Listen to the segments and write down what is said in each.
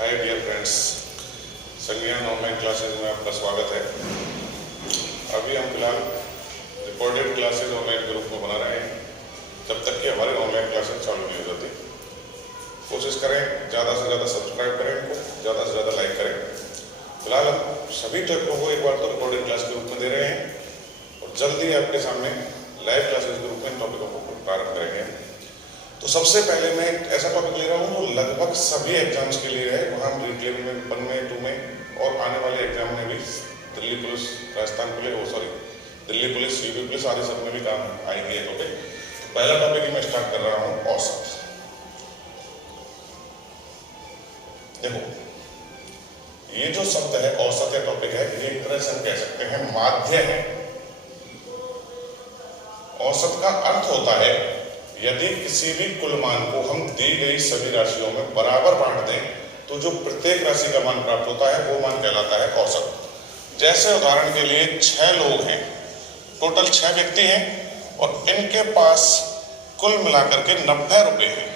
Hi dear friends, संज्ञान online classes में आपका स्वागत है। अभी हम फिलहाल रिकॉर्डेड क्लासेज ऑनलाइन ग्रुप में बना रहे हैं जब तक कि हमारे ऑनलाइन क्लासेज चालू नहीं हो जाती। कोशिश करें ज़्यादा से ज़्यादा सब्सक्राइब करें, इनको ज़्यादा से ज़्यादा लाइक करें। फिलहाल हम सभी टॉपिकों को एक बार तो रिकॉर्डेड क्लास के रूप में दे रहे हैं और जल्दी आपके सामने लाइव क्लासेज के रूप में टॉपिकों को प्रारंभ करेंगे। तो सबसे पहले मैं एक ऐसा टॉपिक ले रहा हूँ जो लगभग सभी एग्जाम्स के लिए है। वहाँ हम रीट लेवल में 1 में 2 में और आने वाले एग्जाम में भी Delhi police, Rajasthan police Delhi police, UP police आदि सब में भी काम आएंगे ये टॉपिक। तो पहला टॉपिक मैं स्टार्ट कर रहा हूँ औसत। देखो, ये जो शब्द है औसत या टॉपिक है, ये एक तरह से हम कह सकते हैं माध्य है। औसत का अर्थ होता है यदि किसी भी कुल मान को हम दी गई सभी राशियों में बराबर बांट दें तो जो प्रत्येक राशि का मान प्राप्त होता है वो मान कहलाता है औसत। जैसे उदाहरण के लिए 6 लोग हैं, टोटल 6 व्यक्ति हैं और इनके पास कुल मिलाकर के 90 रुपए हैं।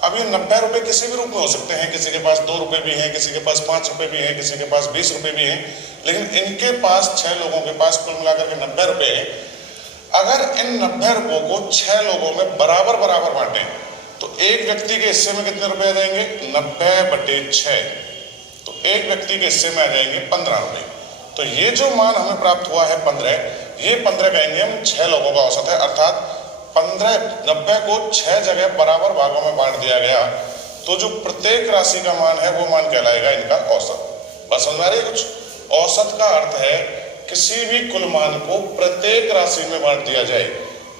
अब ये 90 रुपए किसी भी रूप में हो सकते हैं, किसी के पास 2 रुपए भी हैं, किसी के पास 5 रुपए भी हैं, किसी के पास 20 रुपए भी हैं, लेकिन इनके पास 6 लोगों के पास कुल मिलाकर के 90 रुपए हैं। अगर इन 90 रुपयों को 6 लोगों में बराबर बांटें तो एक व्यक्ति के हिस्से में कितने रुपए आ जाएंगे? 90/6। तो एक व्यक्ति के हिस्से में आ जाएंगे 15 रुपए। तो ये जो मान हमें प्राप्त हुआ है 15, ये 15 कहेंगे हम 6 लोगों का औसत है। अर्थात 90 को 6 जगह बराबर भागों में बांट दिया गया तो जो प्रत्येक राशि का मान है वो मान कहलाएगा इनका औसत। बस समझ आ रही है कुछ? औसत का अर्थ है किसी भी कुल मान को प्रत्येक राशि में बांट दिया जाए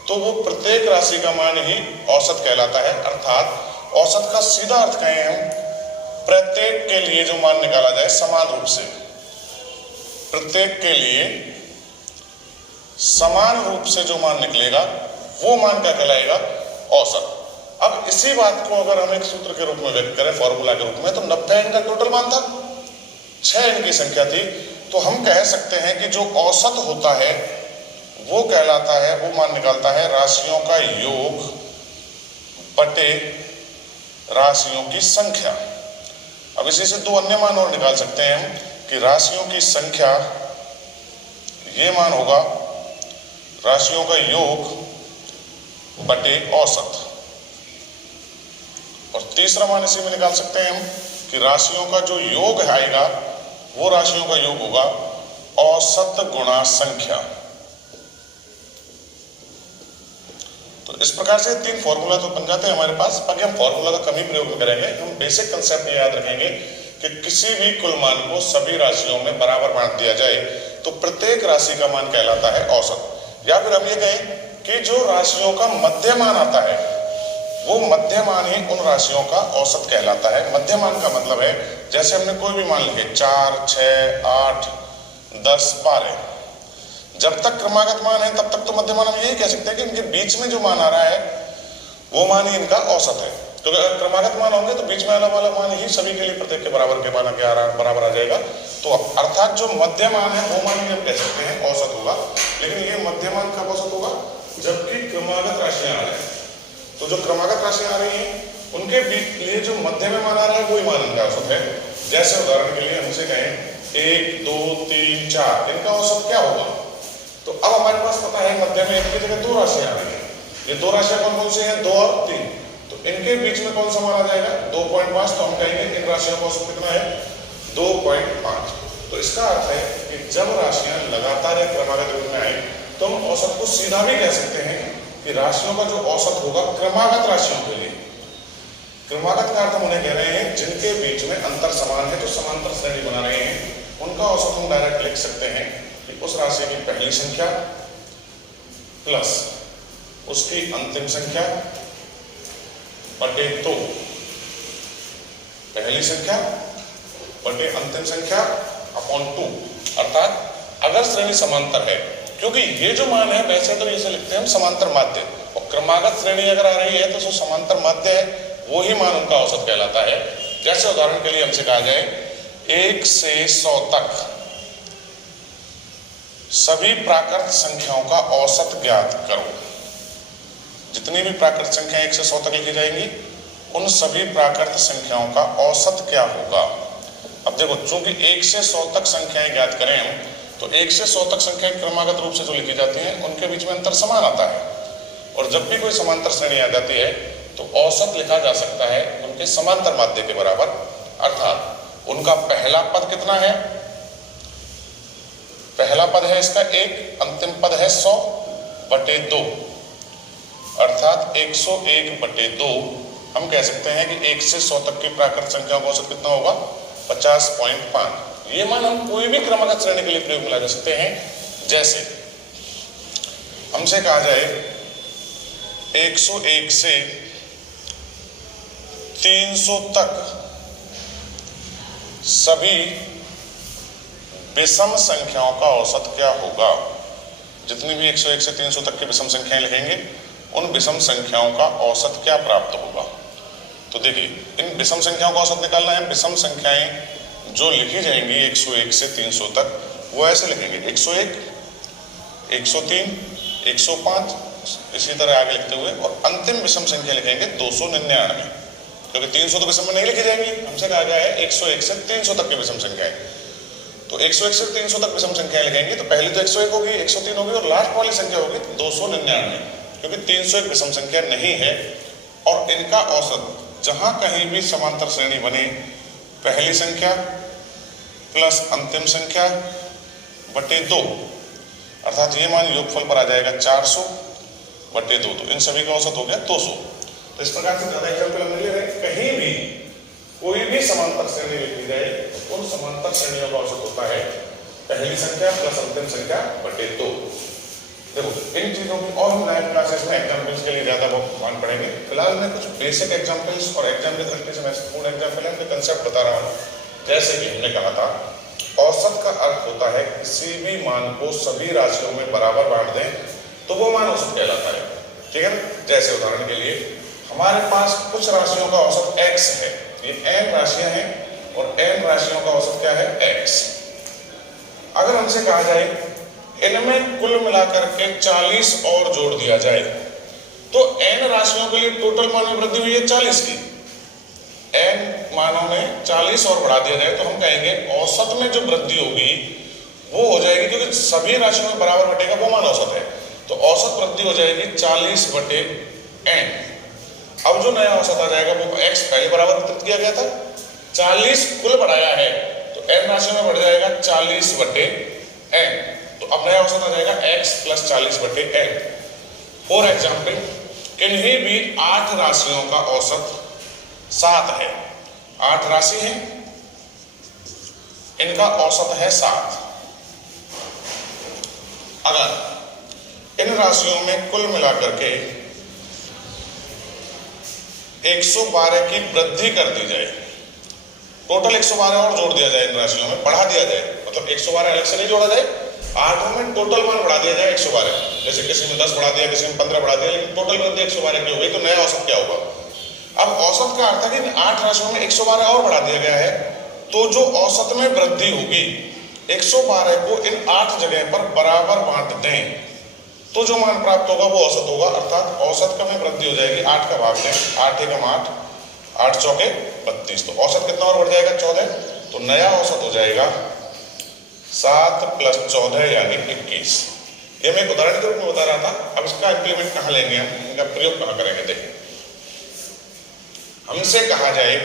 तो वो प्रत्येक राशि का मान ही औसत कहलाता है। अर्थात औसत का सीधा अर्थ कहें हम, प्रत्येक के लिए जो मान निकाला जाए समान रूप से, प्रत्येक के लिए समान रूप से जो मान निकलेगा वो मान क्या कहलाएगा? औसत। अब इसी बात को अगर हम एक सूत्र के रूप में व्यक्त करें, फॉर्मूला के रूप में, तो 90 इनका टोटल मान था, 6 इनकी संख्या थी, तो हम कह सकते हैं कि जो औसत होता है वो कहलाता है, वो मान निकालता है राशियों का योग बटे राशियों की संख्या। अब इसी से 2 अन्य मान और निकाल सकते हैं हम कि राशियों की संख्या, ये मान होगा राशियों का योग बटे औसत। और तीसरा मान इसी में निकाल सकते हैं हम कि राशियों का जो योग आएगा वो राशियों का योग होगा औसत गुणा संख्या। तो इस प्रकार से 3 फॉर्मूला तो बन जाते हैं हमारे पास। बाकी हम फॉर्मूला का कम ही प्रयोग करेंगे। हम बेसिक कंसेप्ट ये याद रखेंगे कि किसी भी कुल मान को सभी राशियों में बराबर बांट दिया जाए तो प्रत्येक राशि का मान कहलाता है औसत। या फिर हम ये कहें कि जो राशियों का मध्य मान आता है वो मध्य मान ही उन राशियों का औसत कहलाता है। मध्य मान का मतलब है, जैसे हमने कोई भी मान लिखे 4, 6, 8, 10, 12, जब तक क्रमागत मान है तब तक तो मध्य मान हम यही कह सकते हैं कि इनके बीच में जो मान आ रहा है वो मान ही इनका औसत है। क्योंकि अगर क्रमागत मान होंगे तो बीच में आने वाला मान ही सभी के लिए प्रत्येक के बराबर के मान के बराबर आ जाएगा। तो अर्थात जो मध्य मान है वो मान ही हम कह सकते हैं औसत होगा। लेकिन ये मध्य मान कब औसत होगा? जबकि क्रमागत राशियां आ रही हैं। तो जो क्रमागत राशियां आ रही हैं उनके लिए जो मध्य में मान आ रहा है वही मान इनका औसत है। जैसे उदाहरण के लिए हमसे कहें 1, 2, 3, 4, इनका औसत क्या होगा? तो अब हमारे पास पता है मध्य में 1 की जगह 2 राशियां आ रही हैं। ये 2 राशियां कौन कौन सी हैं? 2 और 3। तो इनके बीच में कौन सा मान आ जाएगा? 2.5। तो हम कहेंगे इन राशियों का औसत कितना है? 2.5। तो इसका अर्थ है कि जब राशियां लगातार या क्रमागत रूप में आए तो हम औसत को सीधा भी कह सकते हैं कि राशियों का जो औसत होगा क्रमागत राशियों के लिए, क्रमागत का अर्थ हम उन्हें कह रहे हैं जिनके बीच में अंतर समान है, जो समांतर श्रेणी बना रहे हैं, उनका औसत हम डायरेक्ट लिख सकते हैं कि उस राशि की पहली संख्या प्लस उसकी अंतिम संख्या बटे 2, पहली संख्या बटे अंतिम संख्या अपॉन 2। अर्थात अगर श्रेणी समांतर है, क्योंकि ये जो मान है वैसे तो इसे लिखते हैं हम समांतर माध्य, और क्रमागत श्रेणी अगर आ रही है तो जो समांतर माध्य है वो ही मान उनका औसत कहलाता है। जैसे उदाहरण के लिए हमसे कहा जाए 1 से 100 तक सभी प्राकृत संख्याओं का औसत ज्ञात करो। जितनी भी प्राकृत संख्या 1 से 100 तक लिखी जाएंगी उन सभी प्राकृत संख्याओं का औसत क्या होगा। अब देखो, चूंकि 1 से 100 तक संख्याएं ज्ञात करें हम, तो 1 से 100 तक संख्याएं क्रमागत रूप से जो लिखी जाती हैं उनके बीच में अंतर समान आता है, और जब भी कोई समांतर श्रेणी आ जाती है तो औसत लिखा जा सकता है उनके समांतर माध्य के बराबर, अर्थात उनका पहला पद कितना है, पहला पद है इसका 1, अंतिम पद है 100/2, अर्थात 101/2। हम कह सकते हैं कि 1 से 100 तक की प्राकृत संख्याओं का औसत कितना होगा, 50.5। ये मान हम कोई भी क्रमागत श्रेणी के लिए प्रयोग में ला सकते हैं। जैसे हमसे कहा जाए 101 से 300 तक सभी विषम संख्याओं का औसत क्या होगा। जितनी भी 101 से 300 तक की विषम संख्याएं लिखेंगे उन विषम संख्याओं का औसत क्या प्राप्त होगा। तो देखिए, इन विषम संख्याओं का औसत निकालना है। विषम संख्याएं जो लिखी जाएंगी 101 से 300 तक, वो ऐसे लिखेंगे 101, 103, 105, इसी तरह आगे लिखते हुए, और अंतिम विषम संख्या लिखेंगे 299, क्योंकि 300 तो विषम में नहीं लिखी जाएंगी। हमसे कहा गया है 101 से 300 तक की विषम संख्याएं, तो 101 से 300 तक विषम संख्याएं लिखेंगे तो पहले तो 101 होगी, 103 होगी, और लास्ट वाली संख्या होगी 299, क्योंकि 301 विषम संख्या नहीं है। और इनका औसत जहां कहीं भी समांतर श्रेणी बने, पहली संख्या प्लस अंतिम संख्या बटे 2, अर्थात ये मान योगफल पर आ जाएगा 400/2, तो इन सभी का औसत हो गया 200। तो इस प्रकार से ज्यादा एग्जाम्पल हम ले रहे हैं। कहीं भी कोई भी समांतर श्रेणी लिखी जाए तो उन समांतर श्रेणियों का औसत होता है पहली संख्या प्लस अंतिम संख्या बटे 2। देखो, इन चीजों की और हम लाइव क्लासेस में एग्जाम्पल्स के लिए ज्यादा ध्यान पड़ेंगे। फिलहाल मैं कुछ बेसिक एग्जाम्पल्स और एग्जाम के तरीके से महत्वपूर्ण एग्जाम्पल है, कंसेप्ट बता रहा हूँ। जैसे कि हमने कहा था, औसत का अर्थ होता है किसी भी मान को सभी राशियों में बराबर बांट दें तो वो मान औसत कहलाता है। ठीक है, जैसे उदाहरण के लिए हमारे पास कुछ राशियों का औसत x है, ये n राशियां हैं और n राशियों का औसत क्या है, x। अगर हमसे कहा जाए इनमें कुल मिलाकर के 40 और जोड़ दिया जाए तो n राशियों के लिए टोटल मान में वृद्धि हुई है 40 की, n मानों में 40 और बढ़ा दिया जाए तो हम कहेंगे औसत में जो वृद्धि होगी वो हो जाएगी, क्योंकि सभी राशियों में बराबर बटेगा वो मान औसत है, तो औसत वृद्धि हो जाएगी 40/n। अब जो नया औसत आ जाएगा वो x पहले बराबर वितरित किया गया था, 40 कुल बढ़ाया है तो n राशियों में बढ़ जाएगा 40/n, तो अब नया औसत आ जाएगा x + 40/n। फॉर एग्जाम्पल, किन्हीं भी 8 राशियों का औसत 7 है, 8 राशि है, इनका औसत है 7। अगर इन राशियों में कुल मिलाकर के 112 की वृद्धि कर दी जाए, टोटल 112 और जोड़ दिया जाए, इन राशियों में बढ़ा दिया जाए, मतलब 112 अलग से नहीं जोड़ा जाए, 8 में टोटल मान बढ़ा दिया जाए 112, जैसे किसी में 10 बढ़ा दिया, किसी में 15 बढ़ा दिया, लेकिन टोटल वृद्धि 112 की हो गई, तो नया औसत क्या होगा। अब औसत का अर्थ है कि 8 राशियों में 112 और बढ़ा दिया गया है, तो जो औसत में वृद्धि होगी 112 को इन 8 जगह पर बराबर बांट दें तो जो मान प्राप्त होगा वो औसत होगा, अर्थात औसत का में वृद्धि हो जाएगी। 8 का भाग लें, 8 एकम 8, 8 चौके 32, तो औसत कितना और बढ़ जाएगा 14, तो नया औसत हो जाएगा 7 + 14 यानी 21। ये मैं एक उदाहरण के रूप में बता रहा था। अब इसका इंप्लीमेंट कहाँ लेंगे हम, इनका प्रयोग कहाँ करेंगे। देखिए, हमसे कहा जाए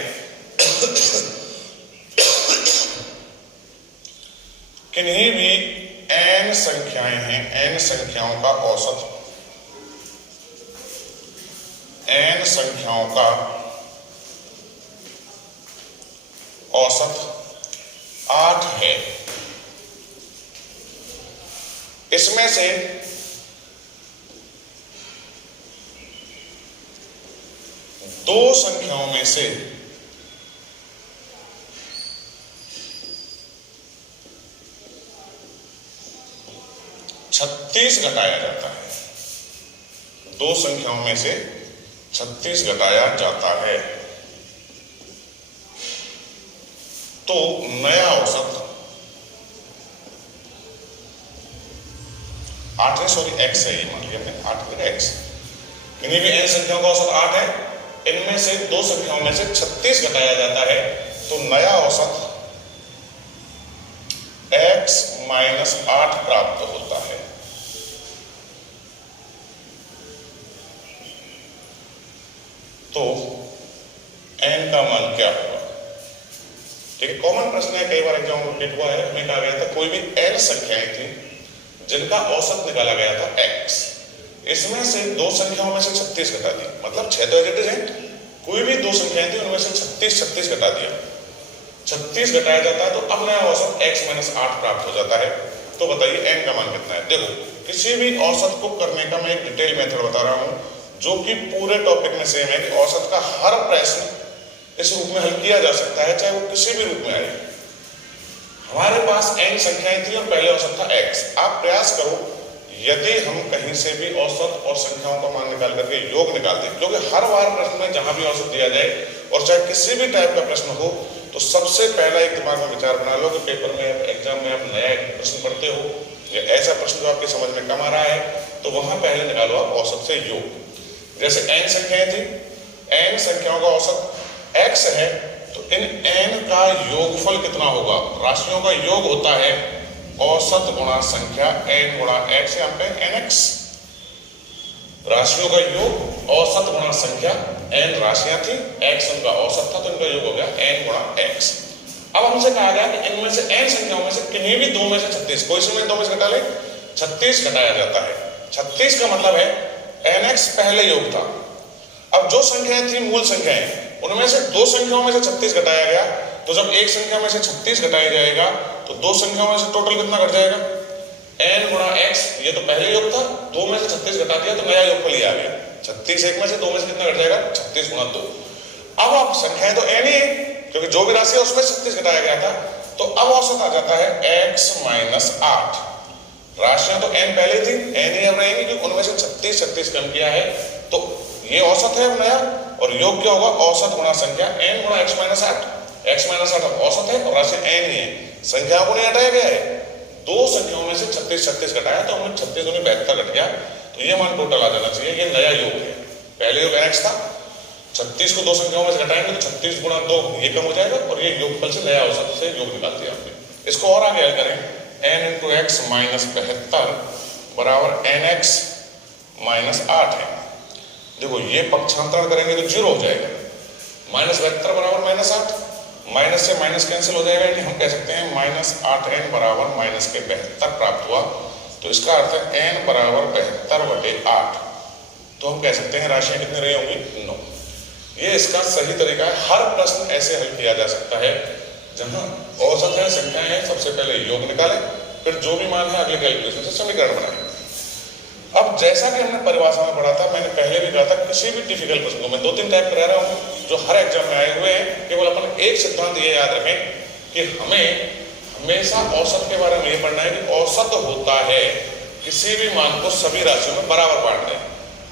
किन्हीं भी n संख्याएं हैं, n संख्याओं का औसत, n संख्याओं का औसत 8 है। इसमें से दो संख्याओं में से 36 घटाया जाता है, दो संख्याओं में से 36 घटाया जाता है, तो नया औसत 8 है, सॉरी x है, ये मान लिया मैंने 8 x। किन्हीं भी n संख्याओं का औसत 8 है, इनमें से दो संख्याओं में से 36 घटाया जाता है तो नया औसत x माइनस 8 प्राप्त होता है। तो n का मान क्या होगा? ठीक है, कॉमन प्रश्न है, कई बार एग्जाम में रिपीट हुआ है। हमें कहा गया था कोई भी n संख्याएं थी जिनका औसत निकाला गया था x, इसमें से दो संख्याओं में से 36 घटा दी, मतलब 6 तो एडिटिव हैं, कोई भी दो संख्याएं थी उनमें से 36 घटा दिया, 36 घटाया जाता है तो अब नया औसत x माइनस 8 प्राप्त हो जाता है। तो बताइए n का मान कितना है? देखो, किसी भी औसत को करने का मैं एक डिटेल मेथड बता रहा हूं जो कि पूरे टॉपिक में सेम है कि औसत का हर प्रश्न इस रूप में हल किया जा सकता है, चाहे वो किसी भी रूप में आए। हमारे पास n संख्याएं थी और पहले औसत था x। आप प्रयास करो, यदि हम कहीं से भी औसत और संख्याओं का मान निकाल करके योग निकाल दें, क्योंकि हर बार प्रश्न में जहां भी औसत दिया जाए और चाहे किसी भी टाइप का प्रश्न हो, तो सबसे पहला एक दिमाग में विचार बना लो कि पेपर में, एग्जाम में आप नया प्रश्न पढ़ते हो या ऐसा प्रश्न जो आपकी समझ में कम आ रहा है, तो वहां पहले निकालो आप औसत से योग। जैसे n संख्याएं थी, n संख्याओं का औसत x है, तो इन n का योगफल कितना होगा? राशियों का योग होता है औसत गुणा संख्या n गुणा x, यहाँ पे nx। राशियों का योग औसत गुणा संख्या, n राशियां थी, x उनका औसत था, तो इनका योग हो गया n गुणा x। अब हमसे कहा गया कि इनमें से n संख्याओं में से किन्हीं भी दो में से 36, कोई से दो में से घटा ले, 36 घटाया जाता है। 36 का मतलब है nx पहले योग था। अब जो संख्याएं थी मूल संख्याएं, उनमें से दो संख्याओं में से 36 घटाया गया, तो जब एक संख्या में से 36 घटाया जाएगा तो दो संख्याओं में से टोटल कितना घट जाएगा? n गुणा x। ये तो पहले योग था, दो में से 36 घटा दिया तो नया योगफल ही आ गया। 36 एक में से, दो में से कितना घट जाएगा? 36 गुणा 2। अब आप संख्याएं तो n ही है, क्योंकि जो भी राशि है उसमें 36 घटाया गया था, तो अब औसत आ जाता है x माइनस 8। राशियां तो n पहले थी, n ही अब रहेंगी क्योंकि उनमें से 36 कम किया है, तो ये औसत है अब नया, और योग क्या होगा? औसत गुणा संख्या n गुणा x माइनस 8। x माइनस 8 अब औसत है और राशि n ही है, संख्याओं को नहीं हटाया गया है। दो संख्याओं में से 36 घटाया तो हमने 36 दूनी 72 घट गया, तो ये मान टोटल आ जाना चाहिए। ये नया योग है, पहले योग nx था, 36 को दो संख्याओं में से घटाएंगे तो 36 गुणा 2 ये कम हो जाएगा, और ये योगफल से नया औसत से योग निकाल दिया हमने। इसको और आगे हल करें, n इंटू x माइनस 72 बराबर nx माइनस 8 है। देखो, ये पक्षांतरण करेंगे तो 0 हो जाएगा, माइनस 72 बराबर माइनस 8, माइनस से माइनस कैंसिल हो जाएगा, यानी हम कह सकते हैं माइनस 8n बराबर माइनस के 72 प्राप्त हुआ। तो इसका अर्थ है n बराबर 72/8। तो हम कह सकते हैं राशियां कितनी रही होंगी? 9। ये इसका सही तरीका है। हर प्रश्न ऐसे हल किया जा सकता है जहां औसत है, संख्याएं हैं, सबसे पहले योग निकालें, फिर जो भी मान है अगले कैलकुलेशन से समीकरण बनाएं। अब जैसा कि हमने परिभाषा में पढ़ा था, मैंने पहले भी कहा था, किसी भी डिफिकल्ट प्रश्न को मैं 2-3 टाइप करा रहा हूँ जो हर एग्जाम में आए हुए हैं, केवल अपन एक सिद्धांत ये याद रखें कि हमें हमेशा औसत के बारे में ये पढ़ना है कि औसत होता है किसी भी मान को सभी राशियों में बराबर बांट दें।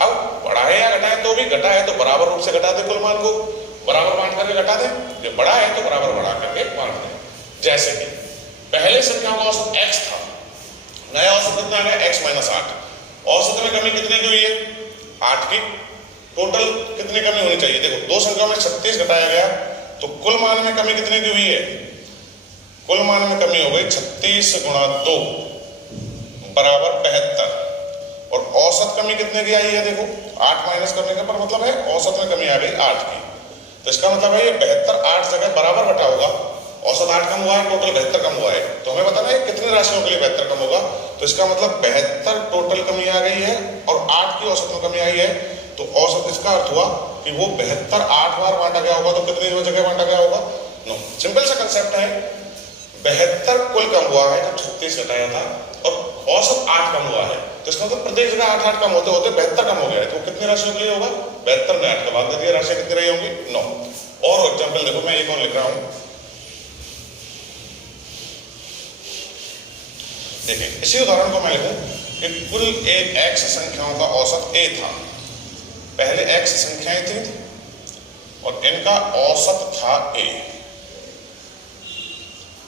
अब बढ़ाए या घटाएं तो भी, घटा है तो बराबर रूप से घटा दे, कुल मान को बराबर बांट करके घटा दें, जब बड़ा है तो बराबर बढ़ा करके बांट दें। जैसे कि पहले संख्याओं का औसत x था, नया औसत कितना आ गया? x minus 8। औसत में कमी कितने की हुई है? 8 की। टोटल कितनी कमी होनी चाहिए? देखो, दो संख्याओं में 36 घटाया गया तो कुल मान में कमी कितने की हुई है? कुल मान में कमी हो गई 36 गुणा 2 बराबर 72। और औसत कमी कितने की आई है? देखो, 8 माइनस करने का पर मतलब है औसत में कमी आ गई 8 की। तो इसका मतलब है ये 72 8 जगह बराबर बटा होगा, औसत 8 कम हुआ है, टोटल 72 कम हुआ है। तो हमें बताना है कितनी राशियों के लिए 72 कम होगा। तो इसका मतलब 72 टोटल कमी आ गई है और 8 की औसत में कमी आई है, तो औसत इसका अर्थ हुआ कि वो 72 8 बार बांटा गया होगा, तो कितनी जगह बांटा गया होगा? 9। सिंपल सा कंसेप्ट है, 72 कुल कम हुआ है जब 36 घटाया था, और औसत 8 कम हुआ है, तो इसका मतलब प्रत्येक जगह 8 कम होते होते 72 कम हो गया है। तो कितनी राशियों के लिए होगा? 72 में 8 का भाग दे दिया, राशियां कितनी रही होंगी? 9। और एग्जाम्पल देखो, मैं एक और लिख रहा हूं, देखिए इसी उदाहरण को मैं लिखूं कि कुल एक x संख्याओं का औसत a था। पहले x संख्याएं थी और इनका औसत था a।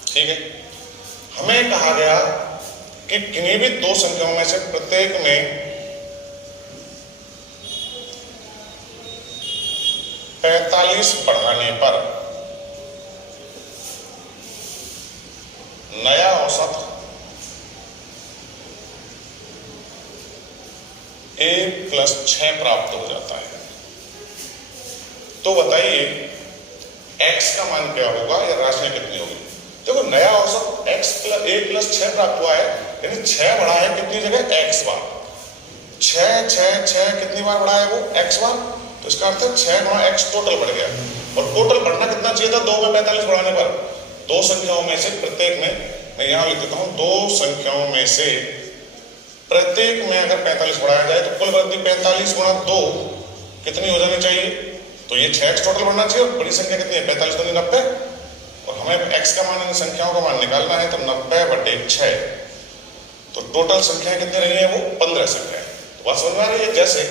ठीक है, हमें कहा गया कि किन्हीं भी दो संख्याओं में से प्रत्येक में 45 बढ़ाने पर नया औसत 1+6 प्राप्त हो जाता है। तो बताइए x का मान क्या होगा या राशि कितनी होगी? देखो नया औसत x+1+6 प्राप्त हुआ है, यानी 6 बढ़ा है कितनी जगह? x बार। 6 कितनी बार बढ़ा है वो? x बार। तो इसका अर्थ है 6 गुणा x टोटल बढ़ गया। और टोटल बढ़ना कितना चाहिए था 2 में 45 बढ़ाने पर? दो संख्याओं में से प्रत्येक में, मैं यहां लिख देता हूं, दो संख्याओं में से प्रत्येक में अगर 45 बढ़ाया जाए तो कुल वृद्धि 45 गुणा 2 कितनी हो जानी चाहिए? तो ये 6x टोटल बढ़ना चाहिए। और बड़ी संख्या कितनी है? 45 दूनी 90। और हमें x का मान, इन संख्याओं का मान निकालना है, तो 90/6। तो टोटल संख्याएं कितनी रही है वो? 15 संख्याएं। तो बात समझ में आ रही है? जैसे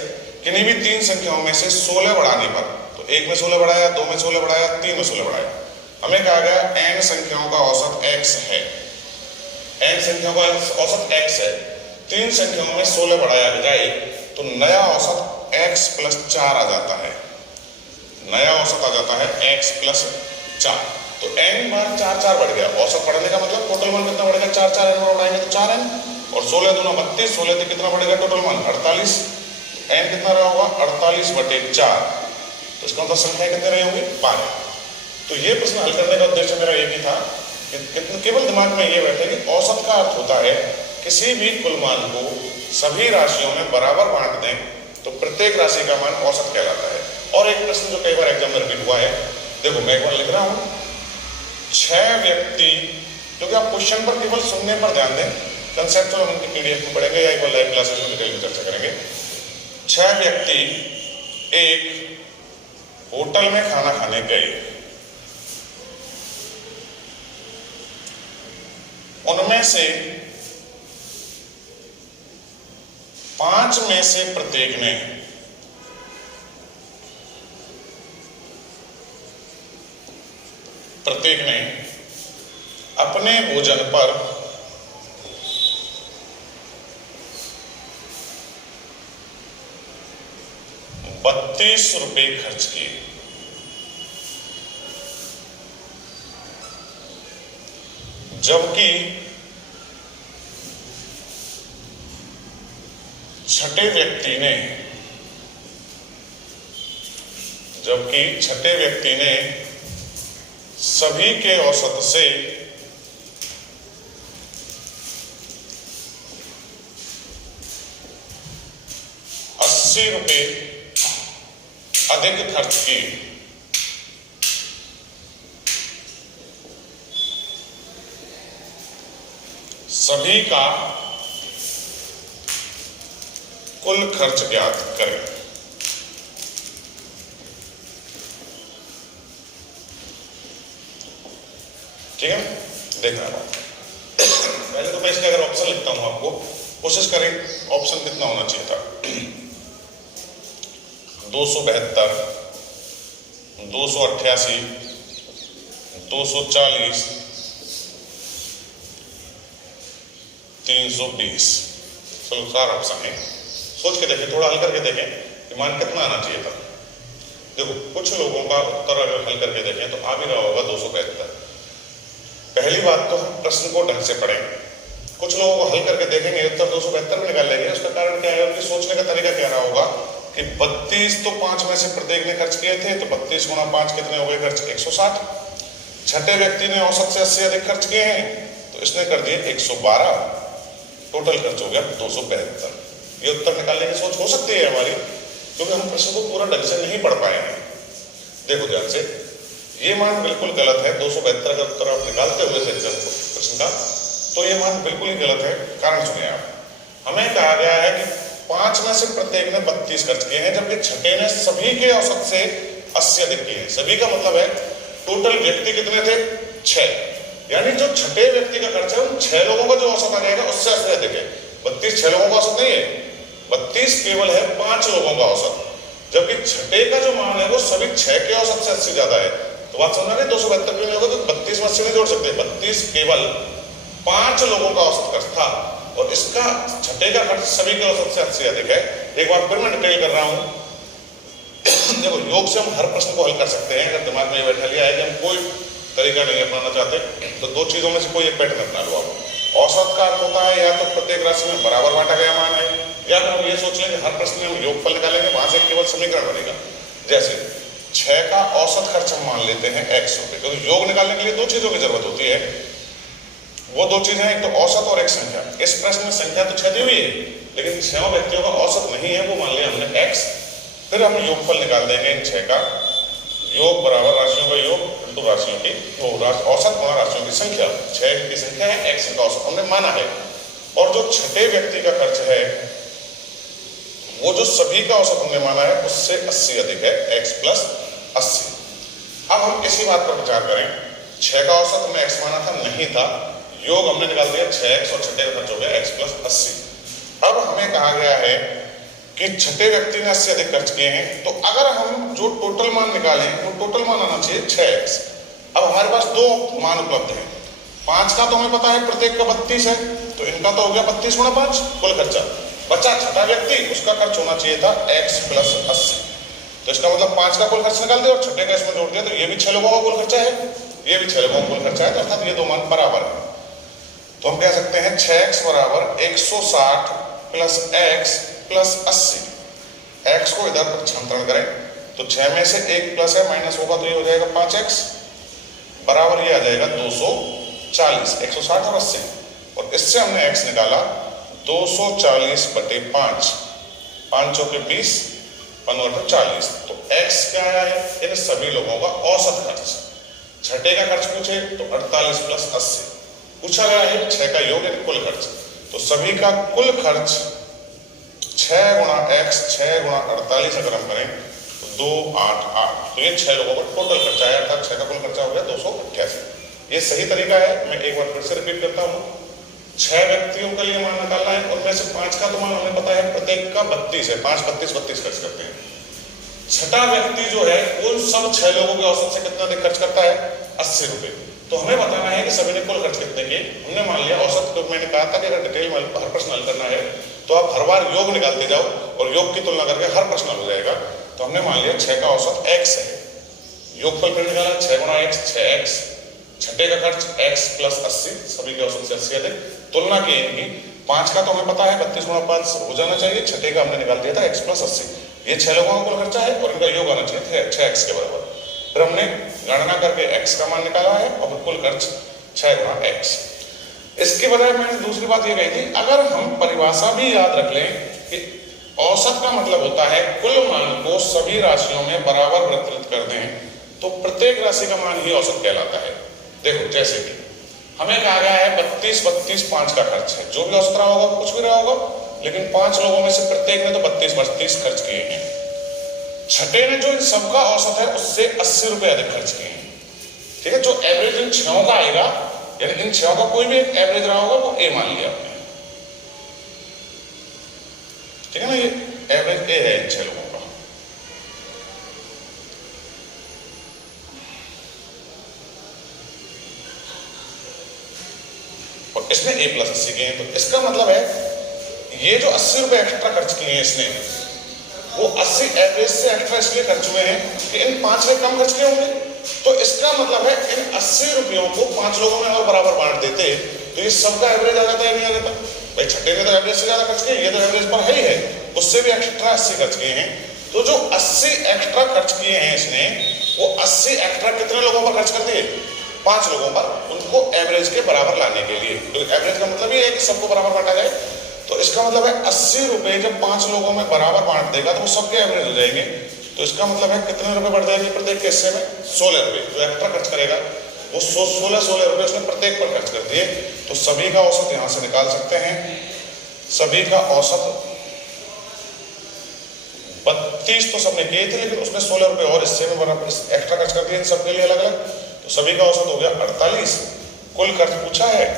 किन्हीं भी तीन संख्याओं में से 16 बढ़ाने पर, तो 1 में 16 बढ़ाया, 2 में 16 बढ़ाया, 3 में 16 बढ़ाया, हमें कहा गया n संख्याओं का औसत x है। n संख्याओं का औसत x है। तीन संख्याओं में 16 बढ़ाया जाए तो नया औसत x+4 आ जाता है। नया औसत आ जाता है x+4। तो n बार 4 बढ़ गया। औसत बढ़ने का मतलब टोटल मान कितना बढ़ेगा? 4 n बढ़ाएंगे तो 4n, और 16 दूना 32, 16 से कितना बढ़ेगा टोटल मान? 48। n कितना रहा होगा? 48/4। तो इसका मतलब संख्या कितने रही होंगी? 12। तो ये प्रश्न हल करने का उद्देश्य मेरा एक ही था कि केवल दिमाग में ये बैठे कि औसत का अर्थ होता है किसी भी कुल मान को सभी राशियों में बराबर बांट दें तो प्रत्येक राशि का मान औसत कहलाता है। और एक प्रश्न जो कई बार एग्जाम में रिपीट हुआ है, देखो मैं एक बार लिख रहा हूं, 6 व्यक्ति, क्योंकि आप क्वेश्चन पर केवल सुनने पर ध्यान दें, कंसेप्चुअल हम उनकी पीडीएफ में पढ़ेंगे या एक बार लाइव क्लासेस में डिटेल में चर्चा करेंगे। 6 व्यक्ति एक होटल में खाना खाने गए। उनमें से 5 में से प्रत्येक ने अपने भोजन पर 32 रुपए खर्च किए। जबकि छठे व्यक्ति ने सभी के औसत से 80 रुपए अधिक खर्च किए। सभी का कुल खर्च ज्ञात करें। ठीक है, देखना पहले तो मैं इसका अगर ऑप्शन लिखता हूं, आपको कोशिश करें ऑप्शन कितना होना चाहिए था। 272, 288, 240, 320। चलो 4 ऑप्शन है, सोच के देखें, थोड़ा हल करके देखें कि मान कितना आना चाहिए था। देखो कुछ लोगों का उत्तर अगर हल करके देखें तो आ भी रहा होगा 272। पहली बात तो हम प्रश्न को ढंग से पढ़ें। कुछ लोगों को हल करके देखेंगे उत्तर 272 में निकाल लेंगे। उसका कारण क्या है? उनके सोचने का तरीका क्या रहा होगा कि 32 तो 5 में से प्रत्येक ने खर्च किए थे, तो 32 गुणा 5 कितने हो गए खर्च? 160। छठे व्यक्ति ने औसत से 80 अधिक खर्च किए हैं, तो इसने कर दिए 112। टोटल खर्च हो गया 272। ये उत्तर निकालने की सोच हो सकती है हमारी, क्योंकि हम प्रश्न को पूरा ढंग से नहीं पढ़ पाए हैं। देखो ध्यान से, ये मान बिल्कुल गलत है। 272 का उत्तर आप निकालते हुए प्रश्न का, तो ये मान बिल्कुल ही गलत है। कारण सुनिए आप, हमें कहा गया है कि 5 में से प्रत्येक ने 32 खर्च किए हैं, जबकि छठे ने सभी के औसत से 80 अधिक किए हैं। सभी का मतलब है टोटल व्यक्ति कितने थे? 6। यानी जो छठे व्यक्ति का खर्च है उन 6 लोगों का जो औसत आ जाएगा उससे 80 अधिक है। 32 6 लोगों का औसत नहीं है, 32 केवल है 5 लोगों का औसत, जबकि छठे का जो मान है वो सभी 6 के औसत से 80 ज्यादा है। तो बात समझ आ रही? 272 क्यों नहीं होगा? तो 32 में 80 नहीं जोड़ सकते। 32 केवल 5 लोगों का औसत खर्च था, और इसका छठे का खर्च सभी के औसत से 80 अधिक है। एक बार फिर मैं डिटेल कर रहा हूं। देखो योग से हम हर प्रश्न को हल कर सकते हैं। अगर दिमाग में ये बैठा लिया है कि हम कोई तरीका नहीं अपनाना चाहते तो दो चीजों में से कोई एक पैटर्न अपना लो आप। औसत का अर्थ होता है या तो प्रत्येक राशि में बराबर बांटा गया मान है, या फिर हम ये सोच लें कि हर प्रश्न में हम योगफल निकालेंगे, वहां से केवल समीकरण बनेगा। जैसे 6 का औसत खर्च हम मान लेते हैं x रुपए, क्योंकि योग निकालने के लिए दो चीजों की जरूरत होती है। वो दो चीजें, एक तो औसत और एक संख्या। इस प्रश्न में संख्या तो 6 दी हुई है, लेकिन 6 व्यक्तियों का औसत नहीं है, वो मान लिया हमने x। फिर हम योगफल निकाल देंगे इन 6 का। योग बराबर राशियों का योग इंटू राशियों की औसत गुणा राशियों की संख्या। 6 की संख्या है, x का औसत हमने माना है। और जो छठे व्यक्ति का खर्च है वो जो सभी का औसत हमने माना है उससे 80 अधिक है, x प्लस 80। अब हम इसी बात पर विचार करें। 6 का औसत हमने x माना था, नहीं था, योग हमने निकाल दिया 6x और छठे का खर्च हो गया x प्लस 80। अब हमें कहा गया है कि छठे व्यक्ति ने 80 अधिक खर्च किए हैं, तो अगर हम जो टोटल मान निकालें वो टोटल मान आना चाहिए 6x। अब हमारे पास दो मान उपलब्ध हैं। 5 का तो हमें पता है प्रत्येक का 32 है, तो इनका तो हो गया 32 गुणा 5 कुल खर्चा। बचा छठा व्यक्ति, उसका खर्च होना चाहिए था x प्लस 80। तो इसका मतलब 5 का कुल खर्च निकाल दिया और छठे का इसमें जोड़ दिया, तो ये भी 6 लोगों का कुल खर्चा है, ये भी 6 लोगों का कुल खर्चा है, तो अर्थात ये दो मान बराबर है। तो हम कह सकते हैं 6x बराबर 160 प्लस x प्लस 80। x को इधर प्रतिस्थापन करें तो 6 में से 1 प्लस है माइनस होगा, तो ये हो जाएगा 5x बराबर ये आ जाएगा 240। 160 और 80, और इससे हमने x निकाला 240 बटे 5, 5 चौके 20, 40। तो x क्या है? इन सभी लोगों का औसत खर्च। छठे का खर्च पूछे तो 48 प्लस 80। पूछा गया है 6 का योग यानी कुल खर्च, तो सभी का कुल खर्च 6 गुणा x, 6 गुणा 48 अगर हम करें तो 288। तो ये 6 लोगों का टोटल खर्चा है, अर्थात 6 का कुल खर्चा हो गया 288। ये सही तरीका है। मैं एक बार फिर से रिपीट करता हूँ। 6 व्यक्तियों के लिए मान निकालना है, उनमें से 5 का तो मान हमें पता है प्रत्येक का 32 है, 5 32 खर्च करते हैं। छठा व्यक्ति जो है उन सब 6 लोगों के औसत से कितना अधिक खर्च करता है? 80 रुपए। तो हमें बताना है कि सभी ने कुल खर्च कितने किए। हमने मान लिया औसत, तो मैंने कहा था कि अगर डिटेल में हर प्रश्न हल करना है तो आप हर बार योग निकालते जाओ और योग की तुलना करके हर प्रश्न हल हो जाएगा। तो हमने मान लिया 6 का औसत x है, योगफल फिर निकाला 6 गुणा x 6x, छठे का खर्च x प्लस 80, सभी के औसत से 80 अधिक। तुलना की इनकी 5 का तो हमें पता है 32 गुणा 5 हो जाना चाहिए, छठे का हमने निकाल दिया था x प्लस 80। ये 6 लोगों का कुल खर्चा है और इनका योग आना चाहिए 6x के बराबर। फिर हमने गणना करके x का मान निकाला है और कुल खर्च 6 गुणा x। इसके बजाय मैंने दूसरी बात ये कही थी, अगर हम परिभाषा भी याद रख लें कि औसत का मतलब होता है कुल मान को सभी राशियों में बराबर वितरित कर दें, तो प्रत्येक राशि का मान ही औसत कहलाता है। देखो जैसे कि हमें कहा गया है 32 32 5 का खर्च है, जो भी औसत रहा होगा कुछ भी रहा होगा, लेकिन 5 लोगों में से प्रत्येक ने तो 32 32 खर्च किए हैं। छठे ने जो इन सबका औसत है उससे 80 रुपए अधिक खर्च किए हैं। ठीक है, जो एवरेज इन 6 का आएगा, यानी इन 6 का कोई भी एक एवरेज रहा होगा वो ए मान लिया आपने। ठीक है ना, ये एवरेज ए है इन 6 लोगों का। और इसने ए प्लस 80 किए हैं, तो इसका मतलब है ये जो 80 रुपए एक्स्ट्रा खर्च किए हैं इसने, वो 80 एवरेज से एक्स्ट्रा इसलिए खर्च हुए हैं कि इन 5 ने कम खर्च किए होंगे। तो इसका मतलब है इन 80 रुपयों को 5 लोगों में और बराबर बांट देते तो ये सबका एवरेज आ जाता है, नहीं आ जाता? भाई छठे ने तो एवरेज से ज्यादा खर्च किए, ये तो एवरेज पर है ही है, उससे भी एक्स्ट्रा 80 खर्च किए हैं। तो जो 80 एक्स्ट्रा खर्च किए हैं इसने, वो 80 एक्स्ट्रा कितने लोगों पर खर्च कर दिए? 5 लोगों पर, उनको एवरेज के बराबर लाने के लिए। तो एवरेज का मतलब ये है कि सबको बराबर बांटा जाए। तो इसका मतलब है 80 रुपए जब 5 लोगों में बराबर बांट देगा तो वो सबके एवरेज हो जाएंगे। तो इसका मतलब है कितने रुपए बढ़ जाएंगे प्रत्येक के हिस्से में? 16 रुपए। जो एक्स्ट्रा खर्च करेगा वो 16 रुपए उसने प्रत्येक पर खर्च कर दिए। तो सभी का औसत यहां से निकाल सकते हैं। सभी का औसत 32 तो सबने किए थे, लेकिन उसने 16 रुपए और हिस्से में बराबर एक्स्ट्रा खर्च कर दिए सबके लिए अलग अलग। तो सभी का औसत हो गया 48। कुल खर्च पूछा है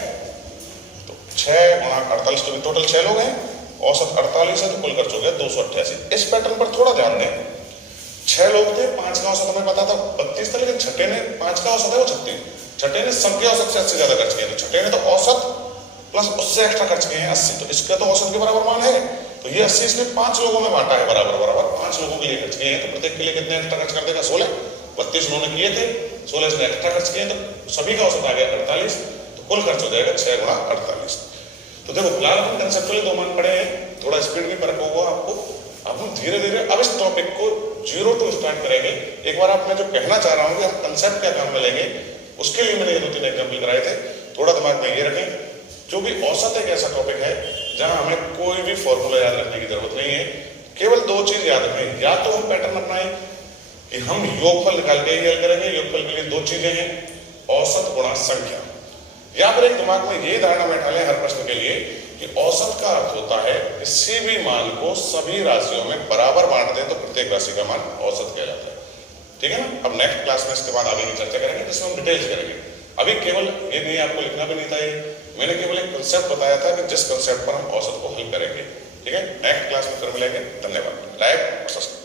तो 6 गुणा 48, तो टोटल 6 लोग हैं, औसत 48 है, तो कुल खर्च हो गया 288। इस पैटर्न पर थोड़ा ध्यान दें। 6 लोग थे, 5 का औसत हमें पता था 32 था, लेकिन छठे ने 5 का औसत है वो 36, छठे ने सबके औसत से 80 ज्यादा खर्च किए। तो छठे ने तो औसत प्लस उससे एक्स्ट्रा खर्च किए हैं 80, तो इसका तो औसत के बराबर मान है। तो ये 80 इसने 5 लोगों में बांटा है बराबर बराबर, 5 लोगों के लिए खर्च किए हैं, तो प्रत्येक के लिए कितने एक्स्ट्रा खर्च कर देगा? 16। 32 उन्होंने किए थे, 16 इसने एक्स्ट्रा खर्च किए, तो सभी का औसत आ गया 48, तो कुल खर्च हो जाएगा 6 गुणा 48। तो देखो फिलहाल हम कंसेप्चुअली 2 मान पढ़े हैं, थोड़ा स्पीड भी फर्क होगा आपको। अब हम धीरे धीरे अब इस टॉपिक को 0 to स्टार्ट करेंगे। एक बार आप मैं जो कहना चाह रहा हूँ कि हम कंसेप्ट क्या काम में लेंगे, उसके लिए मैंने ये 2-3 एग्जाम्पल कराए थे, थोड़ा दिमाग में ये रखें। क्योंकि औसत एक ऐसा टॉपिक है जहां हमें कोई भी फॉर्मूला याद रखने की जरूरत नहीं है, केवल 2 चीज याद रखें। या तो हम पैटर्न अपनाएं कि हम योगफल निकाल के ही हल करेंगे, योगफल के लिए 2 चीजें हैं, औसत गुणा संख्या, या फिर एक दिमाग में ये धारणा बैठा लें हर प्रश्न के लिए कि औसत का अर्थ होता है किसी भी मान को सभी राशियों में बराबर बांट दें तो प्रत्येक राशि का मान औसत कहलाता है। ठीक है ना? अब नेक्स्ट क्लास में इसके बाद आगे की चर्चा करेंगे जिसमें हम डिटेल्स करेंगे। अभी केवल ये नहीं, आपको लिखना भी नहीं था, ये मैंने केवल एक कंसेप्ट बताया था कि जिस कंसेप्ट पर हम औसत को हल करेंगे। ठीक है, नेक्स्ट क्लास में फिर मिलेंगे। धन्यवाद। लाइक और सब्सक्राइब।